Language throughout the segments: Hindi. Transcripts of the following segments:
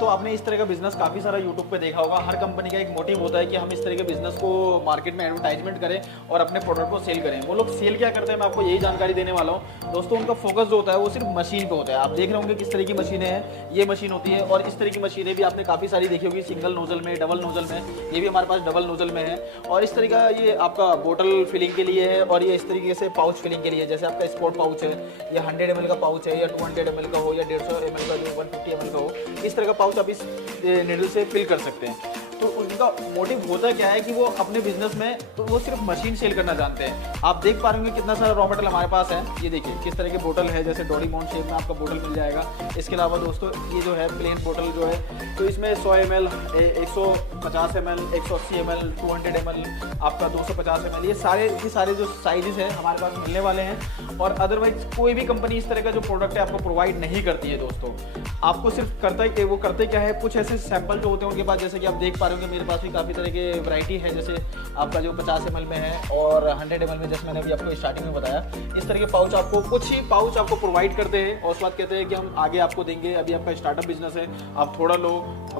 तो आपने इस तरह का बिजनेस काफ़ी सारा यूट्यूब पे देखा होगा। हर कंपनी का एक मोटिव होता है कि हम इस तरह के बिजनेस को मार्केट में एडवर्टाइजमेंट करें और अपने प्रोडक्ट को सेल करें। वो लोग सेल क्या करते हैं, मैं आपको यही जानकारी देने वाला हूँ दोस्तों। उनका फोकस जो होता है वो सिर्फ मशीन पे होता है। आप देख रहे होंगे किस तरह की मशीनें हैं, ये मशीन होती है और इस तरह की मशीनें भी आपने काफ़ी सारी देखी होगी, सिंगल नोजल में, डबल नोजल में। ये भी हमारे पास डबल नोजल में है और इस तरह का ये आपका बोतल फिलिंग के लिए है और ये इस तरीके से पाउच फिलिंग के लिए, जैसे आपका स्पोर्ट पाउच है, या 100 ml का पाउच है, या 200 ml का हो, या 150 ml का, जो 150 ml का हो, इस तरह का पाउच आप इस निडल से फिल कर सकते हैं। तो उनका मोटिव होता क्या है कि वो अपने बिजनेस में तो वो सिर्फ मशीन सेल करना जानते हैं। आप देख पा रहे होंगे कितना सारा रॉ मटेरियल हमारे पास है। ये देखिए किस तरह के बोतल है, जैसे डोरी माउंट शेप में आपका बोतल मिल जाएगा। इसके अलावा दोस्तों ये जो है प्लेन बोतल जो है, तो इसमें 100 ml, 150 ml, 180 ml, 200 ml, आपका 250 ml, ये सारे जो साइजेस हैं हमारे पास मिलने वाले हैं। और अदरवाइज कोई भी कंपनी इस तरह का जो प्रोडक्ट है आपको प्रोवाइड नहीं करती है दोस्तों। आपको सिर्फ करते क्या है, कुछ ऐसे सैंपल जो होते हैं उनके पास, जैसे कि आप देख पा रहे होंगे मेरे पास भी काफ़ी तरह के वैरायटी है। जैसे आपका जो 50 ml में है और 100 ml में, जैसे मैंने अभी आपको स्टार्टिंग में बताया, इस तरह के पाउच आपको, कुछ ही पाउच आपको प्रोवाइड करते हैं और उसके बाद कहते हैं कि हम आगे आपको देंगे, अभी आपका स्टार्टअप बिजनेस है, आप थोड़ा लो,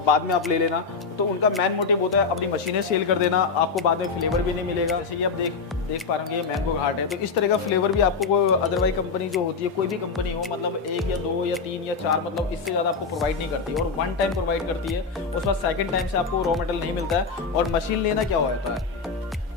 बाद में आप ले लेना। तो उनका मेन मोटिव होता है अपनी मशीनें सेल कर देना, आपको बाद में फ्लेवर भी नहीं मिलेगा। जैसे कि आप देख पा रहे हैं ये मैंगो घाट है, तो इस तरह का फ्लेवर भी आपको अदरवाइज कंपनी जो होती है, कोई भी कंपनी हो, मतलब 1 या 2 या 3 या 4, मतलब इससे ज़्यादा आपको प्रोवाइड नहीं करती, और 1 टाइम प्रोवाइड करती है। उसके बाद सेकंड टाइम से आपको रॉ मटेरियल नहीं मिलता है। और मशीन लेना क्या होता है,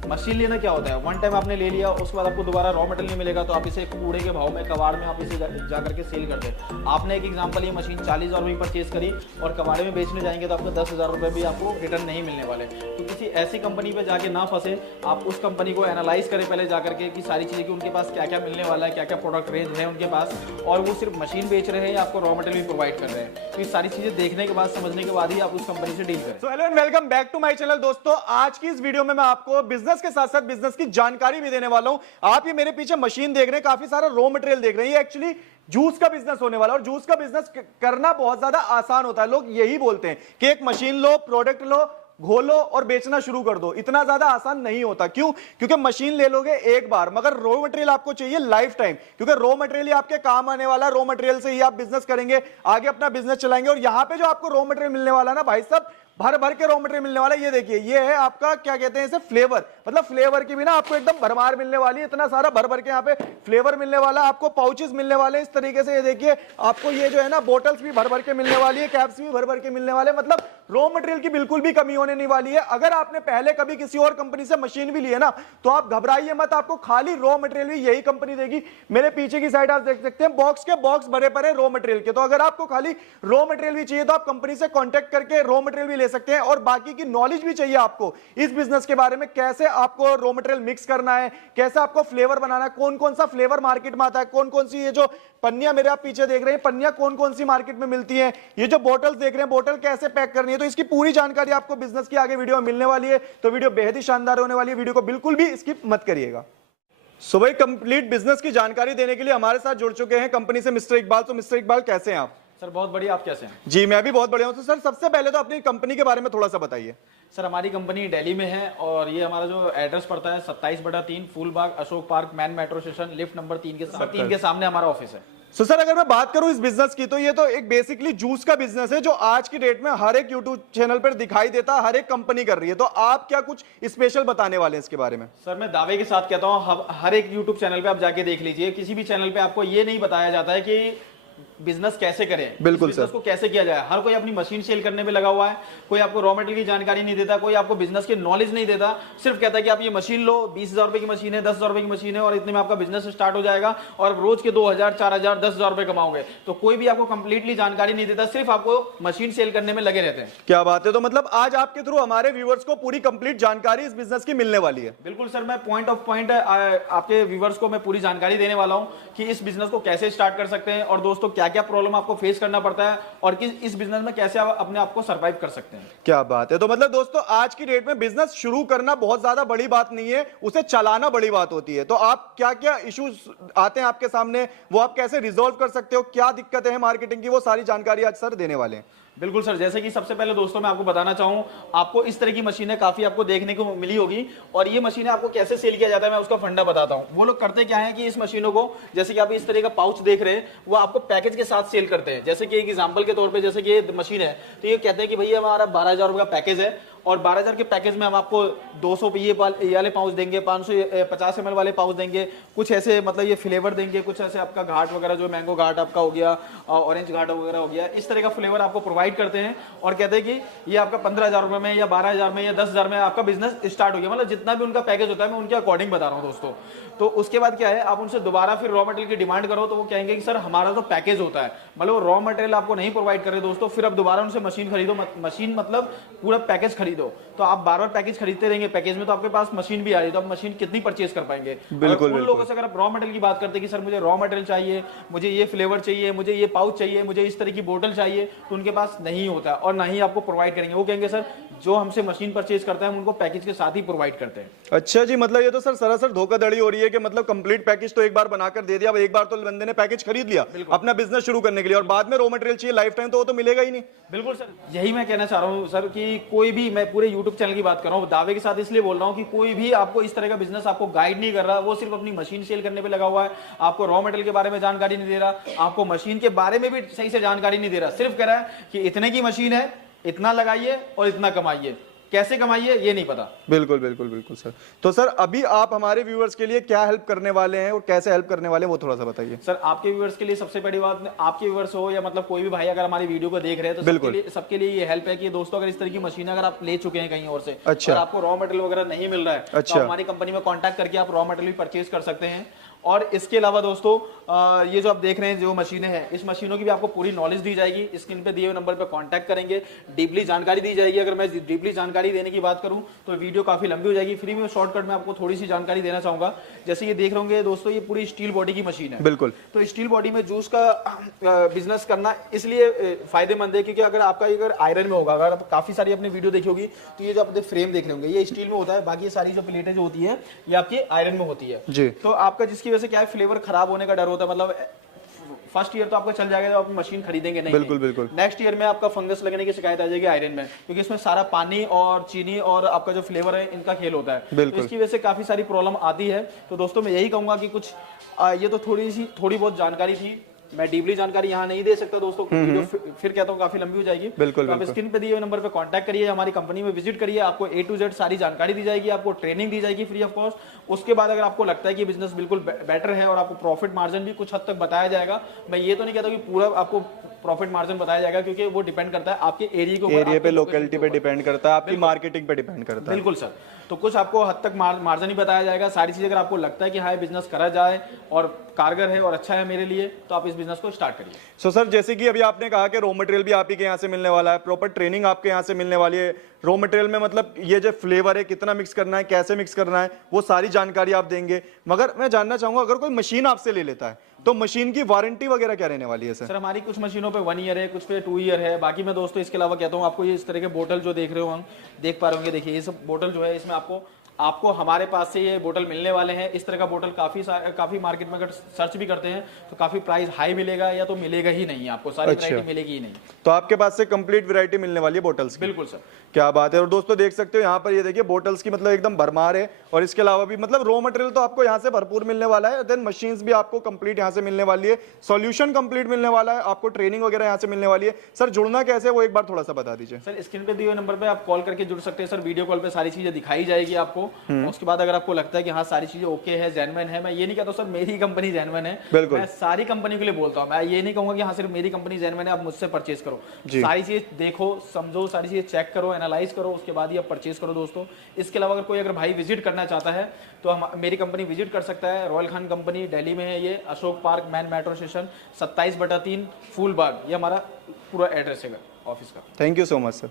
मशीन लेना क्या होता है, 1 टाइम आपने ले लिया, उसके बाद आपको दोबारा रॉ मटेरियल नहीं मिलेगा, तो आप इसे कूड़े के भाव में, कबाड़ में आप इसे जा करके सेल कर दें। आपने एक एग्जांपल, ये मशीन 40,000 रुपये परचेज करी और कबाड़े में बेचने जाएंगे तो आपको 10,000 रुपये भी आपको रिटर्न नहीं मिलने वाले। तो किसी ऐसी कंपनी पे जाके ना फंसे, आप उस कंपनी को एनालाइज करें पहले जा करके कि सारी चीज़ें, कि उनके पास क्या क्या मिलने वाला है, क्या क्या प्रोडक्ट रेंज है उनके पास, और वो सिर्फ मशीन बेच रहे हैं या आपको रॉ मटेरियल भी प्रोवाइड कर रहे हैं। तो ये सारी चीज़ें देखने के बाद, समझने के बाद ही आप उस कंपनी से डील करें। So hello and welcome back to my channel दोस्तों। आज की इस वीडियो में मैं आपको बिजनेस के साथ साथ बिजनेस की जानकारी भी देने वाला हूं। आप ये मेरे पीछे मशीन देख रहे हैं, काफी सारा रॉ मटेरियल देख रहे हैं। ये एक्चुअली जूस का बिजनेस होने वाला है और जूस का बिजनेस करना बहुत ज्यादा आसान होता है। लोग यही बोलते हैं कि एक मशीन लो, प्रोडक्ट लो, घोलो और बेचना शुरू कर दो। इतना ज्यादा आसान नहीं होता। क्यों? क्योंकि मशीन ले लोगे एक बार, मगर रॉ मटेरियल आपको चाहिए लाइफ टाइम, क्योंकि रॉ मटेरियल ही आपके काम आने वाला है। रॉ मटेरियल से ही आप बिजनेस करेंगे, आगे अपना बिजनेस चलाएंगे। और यहां पे जो आपको रॉ मटेरियल मिलने वाला है ना भाई साहब, भर भर के रॉ मटेरियल मिलने वाला है। ये देखिए, ये है आपका, क्या कहते हैं इसे, फ्लेवर। मतलब फ्लेवर की भी ना आपको एकदम भरमार मिलने वाली है। इतना सारा भर भर के यहाँ पे फ्लेवर मिलने वाला है, आपको पाउचेस मिलने वाले हैं इस तरीके से। ये देखिए आपको ये जो है ना, बोटल्स भी भर भर के मिलने वाली है, कैप्स भी भर भर के मिलने वाले। मतलब रॉ मटेरियल की बिल्कुल भी कमी होने नहीं वाली है। अगर आपने पहले कभी किसी और कंपनी से मशीन भी ली है ना, तो आप घबराइए मत, आपको खाली रॉ मटेरियल भी यही कंपनी देगी। मेरे पीछे की साइड आप देख सकते हैं, बॉक्स के बॉक्स भरे पड़े रॉ मटेरियल के। तो अगर आपको खाली रॉ मटेरियल भी चाहिए तो आप कंपनी से कॉन्टेक्ट करके रॉ मटेरियल भी ले सकते हैं। और बाकी की नॉलेज भी चाहिए आपको इस बिजनेस के बारे में, कैसे आपको रॉ मटेरियल मिक्स करना है, कैसे आपको फ्लेवर बनाना है, कौन कौन सा फ्लेवर मार्केट में आता है, कौन कौन सी, ये जो पन्नियां मेरे आप पीछे देख रहे हैं, पन्नियां कौन कौन सी मार्केट में मिलती हैं, ये जो बोतल्स देख रहे हैं, बोतल कैसे पैक करनी है। तो इसकी पूरी जानकारी आपको बिजनेस की आगे वीडियो में मिलने वाली है। तो वीडियो बेहद ही शानदार होने वाली है, वीडियो को बिल्कुल भी स्किप मत करिएगा। सो भाई, कंप्लीट बिजनेस की जानकारी देने के लिए हमारे साथ जुड़ चुके हैं कंपनी से मिस्टर इकबाल। तो मिस्टर इकबाल, कैसे हैं आप? सर बहुत बढ़िया, आप कैसे हैं? जी मैं भी बहुत बढ़िया हूं। तो सर सबसे पहले तो अपनी कंपनी के बारे में थोड़ा सा बताइए। सर हमारी कंपनी दिल्ली में है और ये हमारा जो एड्रेस पड़ता है 27/3 Phoolbagh Ashok park man metro station, lift number 3 के सामने हमारा ऑफिस है। सो सर अगर मैं बात करूं इस बिजनेस की, तो ये तो एक बेसिकली जूस का बिजनेस है जो आज की डेट में हर एक यूट्यूब चैनल पर दिखाई देता है, हर एक कंपनी कर रही है। तो आप क्या कुछ स्पेशल बताने वाले हैं इसके बारे में? सर मैं दावे के साथ कहता हूं, हर एक यूट्यूब चैनल पे आप जाके देख लीजिए, किसी भी चैनल पे आपको ये नहीं बताया जाता है कि बिजनेस कैसे करें, बिल्कुल बिजनेस को कैसे किया जाए। हर कोई अपनी मशीन सेल करने में लगा हुआ है, कोई आपको रॉ मटेरियल की जानकारी नहीं देता, कोई आपको बिजनेस की नॉलेज नहीं देता। सिर्फ कहता है कि आप ये मशीन लो, 20,000 रुपए की मशीन है, 10,000 रुपए की मशीन है और इतने में आपका बिजनेस स्टार्ट हो जाएगा और रोज के 2,000, 4,000, 10,000 रुपए कमाओगे। तो कोई भी आपको कंप्लीटली जानकारी नहीं देता, सिर्फ आपको मशीन सेल करने में लगे रहते हैं। क्या बात है। तो मतलब आज आपके थ्रू हमारे व्यूअर्स को पूरी कंप्लीट जानकारी इस बिजनेस की मिलने वाली है। बिल्कुल सर, मैं पॉइंट ऑफ पॉइंट आपके व्यूअर्स को मैं पूरी जानकारी देने वाला हूं कि इस बिजनेस को कैसे स्टार्ट कर सकते हैं और दोस्तों क्या क्या प्रॉब्लम आपको फेस करना पड़ता है और कि इस बिजनेस में कैसे आप अपने आप को सर्वाइव कर सकते हैं। क्या बात है। तो मतलब दोस्तों आज की डेट में बिजनेस शुरू करना बहुत ज्यादा बड़ी बात नहीं है, उसे चलाना बड़ी बात होती है। तो आप क्या क्या इश्यूज आते हैं आपके सामने, वो आप कैसे रिजॉल्व कर सकते हो, क्या दिक्कतें हैं मार्केटिंग की, वो सारी जानकारी आज सर देने वाले हैं। बिल्कुल सर, जैसे कि सबसे पहले दोस्तों मैं आपको बताना चाहूँ, आपको इस तरह की मशीनें काफी आपको देखने को मिली होगी, और ये मशीनें आपको कैसे सेल किया जाता है मैं उसका फंडा बताता हूँ। वो लोग करते क्या है कि इस मशीनों को, जैसे कि आप इस तरह का पाउच देख रहे हैं, वो आपको पैकेज के साथ सेल करते हैं। जैसे कि एक एग्जांपल के तौर पे, जैसे कि ये मशीन है, तो ये कहते हैं कि भैया हमारा 12,000 रुपये का पैकेज है, और 12,000 के पैकेज में हम आपको 200 ये वाले पाउच देंगे, 550 ml वाले पाउच देंगे, कुछ ऐसे मतलब ये फ्लेवर देंगे, कुछ ऐसे आपका घाट वगैरह जो मैंगो घाट आपका हो गया, ऑरेंज घाट वगैरह हो गया, इस तरह का फ्लेवर आपको प्रोवाइड करते हैं, और कहते हैं कि ये आपका 15,000 रुपये में या 12,000 में या 10,000 में आपका बिजनेस स्टार्ट हो गया। मतलब जितना भी उनका पैकेज होता है मैं उनके अकॉर्डिंग बता रहा हूँ दोस्तों। तो उसके बाद क्या है, आप उनसे दोबारा फिर रॉ मटेरियल की डिमांड करो तो वो कहेंगे कि सर हमारा तो पैकेज होता है, मतलब रॉ मटेरियल आपको नहीं प्रोवाइड कर रहे दोस्तों, फिर अब दोबारा उनसे मशीन खरीदो, मशीन मतलब पूरा पैकेज खरीदो, तो आप बार बार पैकेज खरीदते रहेंगे, पैकेज में तो आपके पास मशीन भी आ रही है, तो आप मशीन कितनी परचेज कर पाएंगे। बिल्कुल, उन लोगों से अगर आप रॉ मटेरियल की बात करते हैं कि सर मुझे रॉ मटेरियल चाहिए, मुझे ये फ्लेवर चाहिए, मुझे ये पाउच चाहिए, मुझे इस तरह की बोतल चाहिए, तो उनके पास नहीं होता और ना ही आपको प्रोवाइड करेंगे। वो कहेंगे सर जो हमसे मशीन परचेज करता है हम उनको पैकेज के साथ ही प्रोवाइड करते हैं। अच्छा जी, मतलब ये तो सर सरासर धोखाधड़ी हो रही है कि मतलब कंप्लीट पैकेज तो एक बार बनाकर दे दिया, अब एक बार तो बंदे ने पैकेज खरीद लिया अपना बिजनेस शुरू करने के लिए, और बाद में रॉ मटेरियल चाहिए लाइफ टाइम, तो वो तो मिलेगा ही नहीं। बिल्कुल सर, यही मैं कहना चाह रहा हूँ सर कि कोई भी, मैं पूरे यूट्यूब चैनल की बात कर रहा हूँ दावे के साथ इसलिए बोल रहा हूँ कि कोई भी आपको इस तरह का बिजनेस आपको गाइड नहीं कर रहा, वो सिर्फ अपनी मशीन सेल करने पे लगा हुआ है, आपको रॉ मटेरियल के बारे में जानकारी नहीं दे रहा, आपको मशीन के बारे में भी सही से जानकारी नहीं दे रहा, सिर्फ कह रहा है कि इतने की मशीन है, इतना लगाइए और इतना कमाइए, कैसे कमाइए ये नहीं पता। बिल्कुल बिल्कुल बिल्कुल सर। तो सर अभी आप हमारे व्यूअर्स के लिए क्या हेल्प करने वाले हैं और कैसे हेल्प करने वाले हैं वो थोड़ा सा बताइए। सर आपके व्यूअर्स के लिए सबसे बड़ी बात, आपके व्यूअर्स हो या मतलब कोई भी भाई अगर हमारी वीडियो को देख रहे हैं तो सबके लिए ये हेल्प है कि दोस्तों अगर इस तरह की मशीन अगर आप ले चुके हैं कहीं और से, अच्छा, आपको रॉ मटेरियल वगैरह नहीं मिल रहा है, अच्छा, तो हमारी कंपनी में कॉन्टैक्ट करके आप रॉ मटेरियल परचेज कर सकते हैं। और इसके अलावा दोस्तों ये जो आप देख रहे हैं जो मशीनें हैं, इस मशीनों की भी आपको पूरी नॉलेज दी जाएगी, स्क्रीन पे दिए हुए नंबर पे कांटेक्ट करेंगे, डीपली जानकारी दी जाएगी। अगर मैं डीपली जानकारी देने की बात करूं तो वीडियो काफी लंबी हो जाएगी, फ्री में शॉर्टकट में आपको थोड़ी सी जानकारी देना चाहूंगा। जैसे ये देख रहे होंगे दोस्तों, ये पूरी स्टील बॉडी की मशीन है। बिल्कुल, तो स्टील बॉडी में जूस का बिजनेस करना इसलिए फायदेमंद है क्योंकि अगर आपका अगर आयरन में होगा, अगर आप काफी सारी अपनी वीडियो देखी होगी तो ये जो आप फ्रेम देख रहे होंगे ये स्टील में होता है, बाकी ये सारी जो प्लेटें जो होती है ये आपकी आयरन में होती है जी। तो आपका जिसकी वजह से क्या है, फ्लेवर खराब होने का डर होता है। मतलब फर्स्ट ईयर तो आपका चल जाएगा, आप मशीन खरीदेंगे नहीं, बिल्कुल बिल्कुल। नेक्स्ट ईयर में आपका फंगस लगने की शिकायत आ जाएगी आयरन में, क्योंकि इसमें सारा पानी और चीनी और आपका जो फ्लेवर है इनका खेल होता है, तो इसकी वजह से काफी सारी प्रॉब्लम आती है। तो दोस्तों मैं यही कहूंगा कि कुछ ये तो थोड़ी बहुत जानकारी थी, मैं डीपली जानकारी यहाँ नहीं दे सकता दोस्तों, फिर कहता हूँ काफी लंबी हो जाएगी। बिल्कुल, तो आप स्क्रीन पे दिए हुए नंबर पे कांटेक्ट करिए, हमारी कंपनी में विजिट करिए, आपको A to Z सारी जानकारी दी जाएगी, आपको ट्रेनिंग दी जाएगी फ्री ऑफ कॉस्ट। उसके बाद अगर आपको लगता है कि बिजनेस बिल्कुल बेटर है और आपको प्रॉफिट मार्जिन भी कुछ हद तक बताया जाएगा, मैं ये तो नहीं कहता कि पूरा आपको प्रॉफिट मार्जिन बताया जाएगा, क्योंकि वो डिपेंड करता है आपके एरिया के ऊपर, एरिया पे, लोकेलिटी पे डिपेंड करता है, आपकी मार्केटिंग पे डिपेंड करता है। बिल्कुल सर, तो कुछ आपको हद तक मार्जिन ही बताया जाएगा। सारी चीजें अगर आपको लगता है कि हाँ बिजनेस करा जाए और कारगर है और अच्छा है मेरे लिए, तो आप इस बिजनेस को स्टार्ट करिए। सो सर जैसे कि अभी आपने कहा कि रॉ मटेरियल भी आप ही के यहाँ से मिलने वाला है, प्रॉपर ट्रेनिंग आपके यहाँ से मिलने वाली है, रॉ मटेरियल में मतलब ये जो फ्लेवर है कितना मिक्स करना है, कैसे मिक्स करना है, वो सारी जानकारी आप देंगे। मगर मैं जानना चाहूंगा अगर कोई मशीन आपसे ले लेता है तो मशीन की वारंटी वगैरह क्या रहने वाली है सर? सर हमारी कुछ मशीनों पे 1 ईयर है, कुछ पे 2 ईयर है। बाकी मैं दोस्तों इसके अलावा कहता हूँ आपको, ये इस तरह के बोतल जो देख रहे हो हम देख पा रहे होंगे, देखिए ये सब बोतल जो है इसमें आपको हमारे पास से ये बोतल मिलने वाले हैं। इस तरह का बोतल काफी मार्केट में अगर सर्च भी करते हैं तो काफी प्राइस हाई मिलेगा या तो मिलेगा ही नहीं, आपको सारी वैरायटी मिलेगी ही नहीं। तो आपके पास से कंप्लीट वैरायटी मिलने वाली है बोटल्स की? बिल्कुल सर, क्या बात है। और दोस्तों देख सकते हो यहाँ पर ये देखिए बोटल्स की मतलब एकदम भरमार है, और इसके अलावा भी मतलब रॉ मटेरियल तो आपको यहाँ से भरपूर मिलने वाला है, देन मशीन्स भी आपको कंप्लीट यहाँ से मिलने वाली है, सॉल्यूशन कंप्लीट मिलने वाला है, आपको ट्रेनिंग वगैरह यहाँ से मिलने वाली है। सर जुड़ना कैसे है वो एक बार थोड़ा सा बता दीजिए। सर स्क्रीन पे दिए हुए नंबर पे आप कॉल करके जुड़ सकते हैं सर, वीडियो कॉल पे सारी चीजें दिखाई जाएगी आपको। उसके बाद अगर आपको लगता है कि हाँ सारी चीजें ओके है, जेन्युइन है, मैं ये नहीं कहता सर मेरी कंपनी जेन्युइन है, मैं सारी कंपनी के लिए बोलता हूँ, मैं ये नहीं कहूंगा कि हाँ सिर्फ मेरी कंपनी जेन्युइन है आप मुझसे परचेज करो, सारी चीजें देखो समझो, सारी चीजें चेक करो, एनालाइज करो, उसके बाद ही आप परचेज करो दोस्तों। इसके अलावा अगर कोई अगर भाई विजिट करना चाहता है तो हम मेरी कंपनी विजिट कर सकता है। रॉयल खान कंपनी दिल्ली में है, ये Ashok park man metro station 27/3 फूल बाग, ये हमारा पूरा एड्रेस है ऑफिस का। Thank you so much sir.